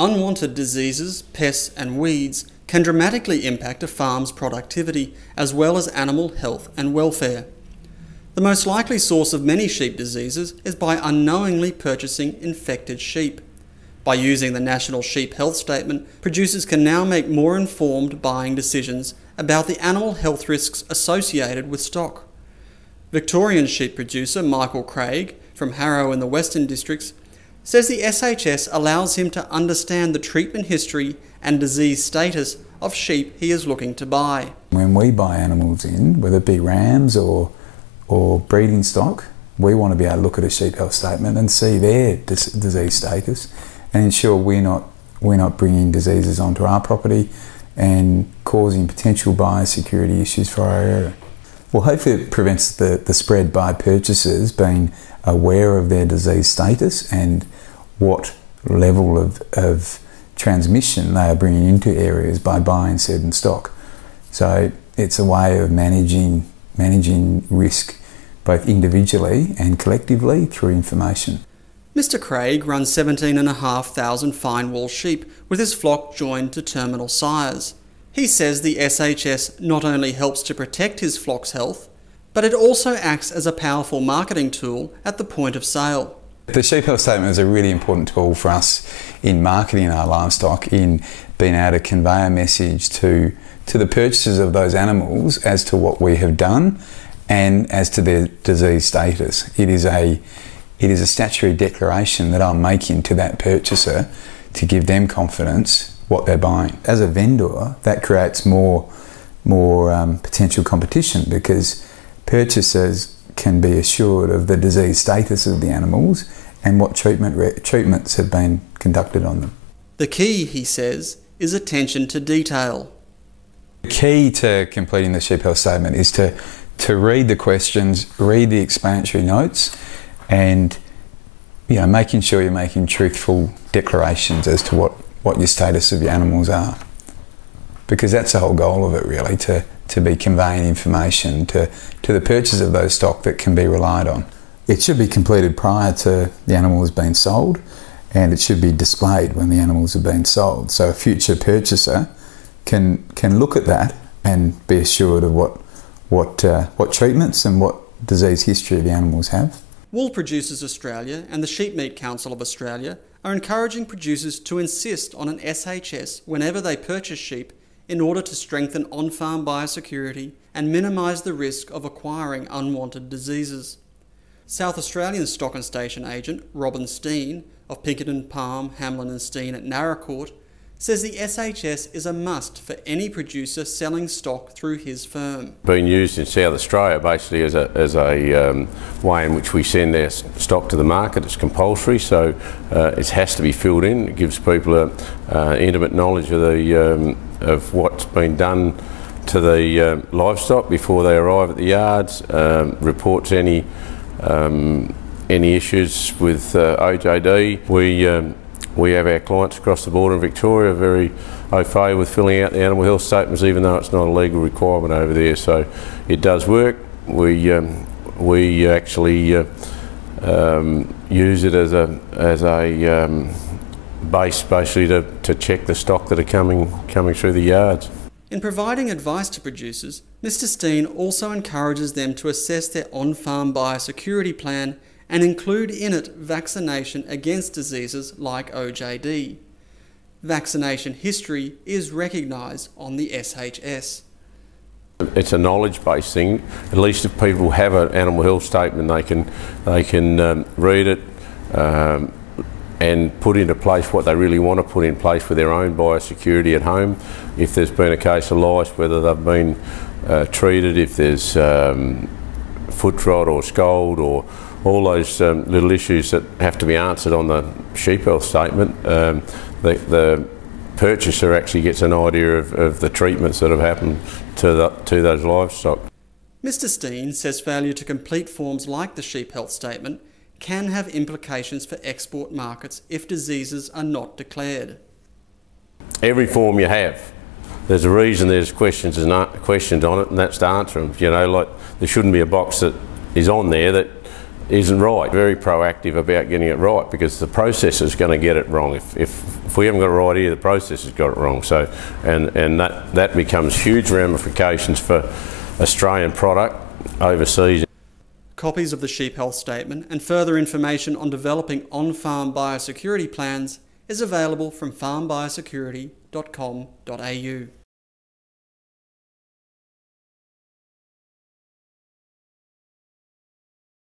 Unwanted diseases, pests and weeds can dramatically impact a farm's productivity as well as animal health and welfare. The most likely source of many sheep diseases is by unknowingly purchasing infected sheep. By using the National Sheep Health Statement, producers can now make more informed buying decisions about the animal health risks associated with stock. Victorian sheep producer Michael Craig from Harrow in the Western Districts says the SHS allows him to understand the treatment history and disease status of sheep he is looking to buy. When we buy animals in, whether it be rams or breeding stock, we want to be able to look at a sheep health statement and see their disease status and ensure we're not bringing diseases onto our property and causing potential biosecurity issues for our area. Well, hopefully it prevents the spread by purchasers being aware of their disease status and what level of transmission they are bringing into areas by buying certain stock. So it's a way of managing risk both individually and collectively through information. Mr Craig runs 17,500 fine wool sheep with his flock joined to terminal sires. He says the SHS not only helps to protect his flock's health, but it also acts as a powerful marketing tool at the point of sale. The sheep health statement is a really important tool for us in marketing our livestock, in being able to convey a message to the purchasers of those animals as to what we have done and as to their disease status. It is a statutory declaration that I'm making to that purchaser to give them confidence what they're buying. As a vendor, that creates more potential competition because purchasers can be assured of the disease status of the animals and what treatments have been conducted on them. The key, he says, is attention to detail. The key to completing the sheep health statement is to read the questions, read the explanatory notes, and making sure you're making truthful declarations as to what your status of your animals are. Because that's the whole goal of it really, to be conveying information to the purchase of those stock that can be relied on. It should be completed prior to the animals being sold, and it should be displayed when the animals have been sold. So a future purchaser can look at that and be assured of what treatments and what disease history the animals have. Wool Producers Australia and the Sheep Meat Council of Australia are encouraging producers to insist on an SHS whenever they purchase sheep in order to strengthen on-farm biosecurity and minimise the risk of acquiring unwanted diseases. South Australian Stock and Station agent Robin Steen of Pinkerton, Palm, Hamlin and Steen at Narracourt says the SHS is a must for any producer selling stock through his firm. Being used in South Australia basically as a way in which we send our stock to the market. It's compulsory, so it has to be filled in. It gives people intimate knowledge of what's been done to the livestock before they arrive at the yards, reports any issues with OJD. We have our clients across the border in Victoria very au fait with filling out the animal health statements, even though it's not a legal requirement over there. So it does work. We actually use it as a base basically to check the stock that are coming through the yards. In providing advice to producers, Mr Steen also encourages them to assess their on-farm biosecurity plan and include in it vaccination against diseases like OJD. Vaccination history is recognised on the SHS. It's a knowledge-based thing. At least if people have an animal health statement, they can read it and put into place what they really want to put in place for their own biosecurity at home. If there's been a case of lice, whether they've been treated, if there's foot rot or scald or all those little issues that have to be answered on the sheep health statement, the purchaser actually gets an idea of the treatments that have happened to those livestock. Mr Steen says failure to complete forms like the sheep health statement can have implications for export markets if diseases are not declared. Every form you have, there's a reason there's questions on it, and that's to answer them. Like there shouldn't be a box that is on there that isn't right. Very proactive about getting it right, because the processor's going to get it wrong. If we haven't got it right here, the processor's got it wrong. So, and that becomes huge ramifications for Australian product overseas. Copies of the sheep health statement and further information on developing on-farm biosecurity plans is available from farmbiosecurity.com.au.